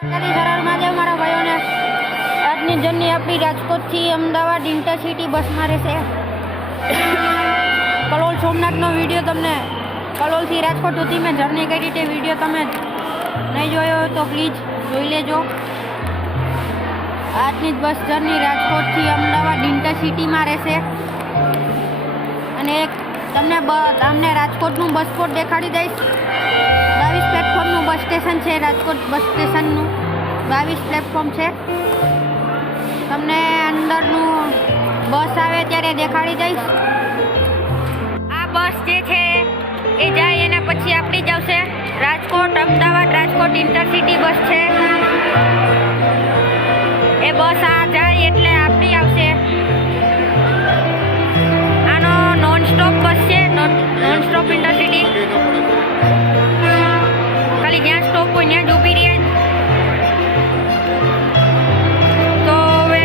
હર મહાદેવ મારા ભાઈઓને આજની જર્ની આપણી રાજકોટથી અમદાવાદ ઇન્ટરસિટી બસમાં રહેશે. કલોલ સોમનાથનો વિડીયો તમને કલોલથી રાજકોટ સુધી મેં જર્ની કરી તે વિડીયો તમે નહીં જોયો તો પ્લીઝ જોઈ લેજો. આજની જ બસ જર્ની રાજકોટથી અમદાવાદ ઇન્ટરસિટીમાં રહેશે અને એક તમને રાજકોટનું બસ સ્પોટ દેખાડી દઈશ. 22 પ્લેટફોર્મનું બસ સ્ટેશન છે. રાજકોટ બસ સ્ટેશનનું 22 પ્લેટફોર્મ છે. તમને અંદરનું બસ આવે ત્યારે દેખાડી દઈશ. આ બસ જે છે એ જાય એના પછી આપણી જ આવશે રાજકોટ અમદાવાદ રાજકોટ ઇન્ટરસિટી બસ છે. એ બસ આ જાય એટલે આપણી આવશે. આનો નોન સ્ટોપ બસ છે, નોન સ્ટોપ ઇન્ટરસિટી. ખાલી જ્યાં સ્ટોપ હોય ત્યાં જ ઊભી રહે. તો હવે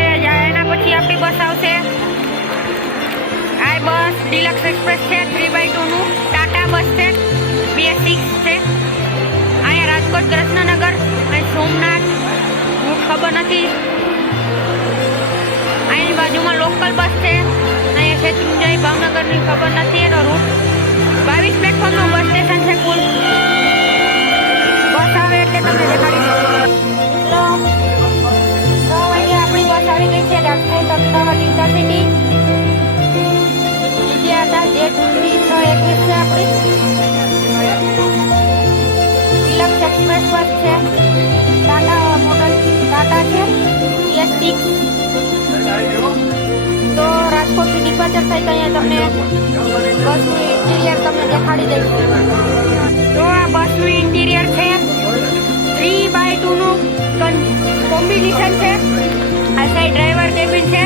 એના પછી આપણી બસ આવશે. આ બસ ડિલક્સ એક્સપ્રેસ છે, 3x2નું ટાટા બસ છે, 2-6 છે. અહીંયા રાજકોટ કૃષ્ણનગર અને સોમનાથ રૂટ ખબર નથી. અહીંની બાજુમાં લોકલ બસ છે. અહીંયા શેત્રુંજય ભાવનગરની ખબર નથી એનો રૂટ. 22 પ્લેટફોર્મનું બસ સ્ટેશન છે કુલ. બસ આવે એટલે તમને દેખાડી દઉં. તો અહીંયા આપણી બસ આવી ગઈ છે રાજકોટ અમદાવાદ ઇન્ટરસિટી. હતા Z621 છે આપણી. ડિલક્સ એક્સપ્રેસ બસ છે, ટાટા મોડલ ટાટા છે, S6. તો રાજકોટથી ડિપાર્ચર થાય તો અહીંયા તમને બસનું ઇન્ટિરિયર તમને દેખાડી દઈશ. તો આ બસનું ઇન્ટિરિયર છે, 3x2નું કોમ્બિનેશન છે. આ સાઈડ ડ્રાઈવર કેબિન છે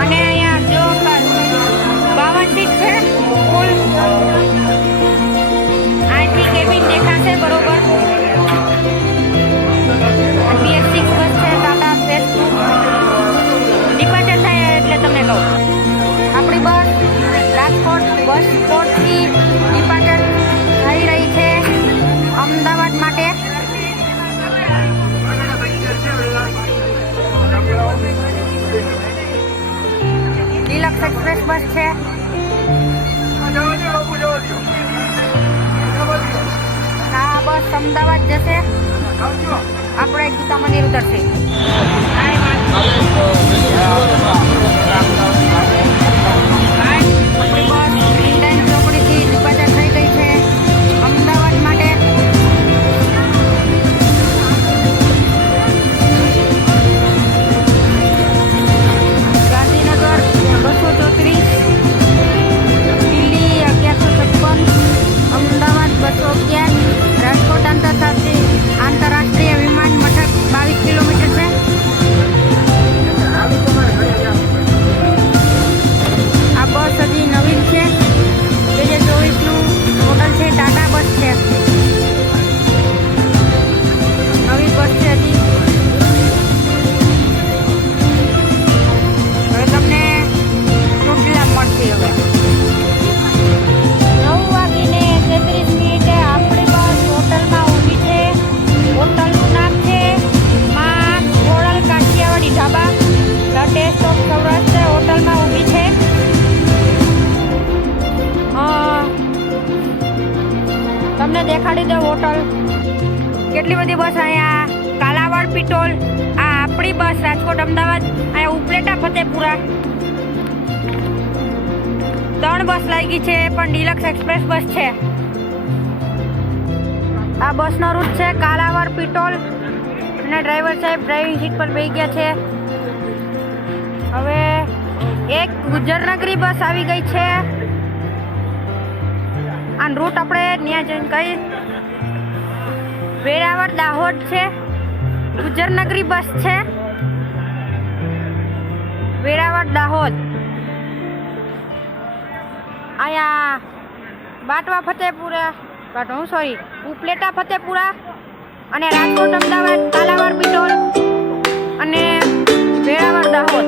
અને અહીંયા જો 52 સીટ છે કુલ. અહીંથી કેબિન દેખાશે બરોબર. BS6 બસ છે, ટાટા ફેસ ડિપાર્ચર થાય એટલે તમને કહું. આપણી બસ રાજકોટ બસ સ્પોટથી ડિપાર્ચર થઈ રહી છે અમદાવાદ માટે. ડિલક્સ એક્સપ્રેસ બસ છે. આ બસ અમદાવાદ જશે, આપણે ગીતા મંદિર ઉતરશે. આપણી બસ ઇન્ડિયન ચોકડીથી ડિપાર્ચર થઈ ગઈ છે અમદાવાદ માટે. ગાંધીનગર 234, દિલ્હી 1156, અમદાવાદ 211, રાજકોટ આંતરરાષ્ટ્રીય વિમાન મથક 22 કિલોમીટર છે. આ બસ હજી નવીન છે, 2024નું મોડલ છે. ટાટા બસ છે, નવી બસ છે હજી. હવે તમને ચોટીલા મળશે. હવે 9:33 આપણી બસ હોટલમાં ઊભી છે. હોટલનું નામ છે Maa Khodal Kathiyawadi Dhaba. The taste of Saurashtra હોટલમાં ઊભી છે. તમને દેખાડી દઉં હોટલ. કેટલી બધી બસ અહીંયા. કાલાવાડ પિટોલ, આ આપણી બસ રાજકોટ અમદાવાદ. અહીંયા ઉપલેટા ફતેપુરા 3 બસ લાગી છે, પણ ડિલક્સ એક્સપ્રેસ બસ છે. આ બસનો રૂટ છે કાલાવાડ પિટોલ અને ડ્રાઈવર સાહેબ ડ્રાઇવિંગ સીટ પર બેસી ગયા છે. હવે એક ગુજરનગરી બસ આવી ગઈ છે. આ રૂટ આપણે ત્યાં જઈને કઈ વેરાવળ દાહોદ છે. ગુજરનગરી બસ છે, વેરાવળ દાહોદ. અહીંયા બાટવા ફતેપુરા ઉપલેટા ફતેપુરા અને રાજકોટ અમદાવાદ કાલાવાડ પિટોલ અને વેરાવળ દાહોદ.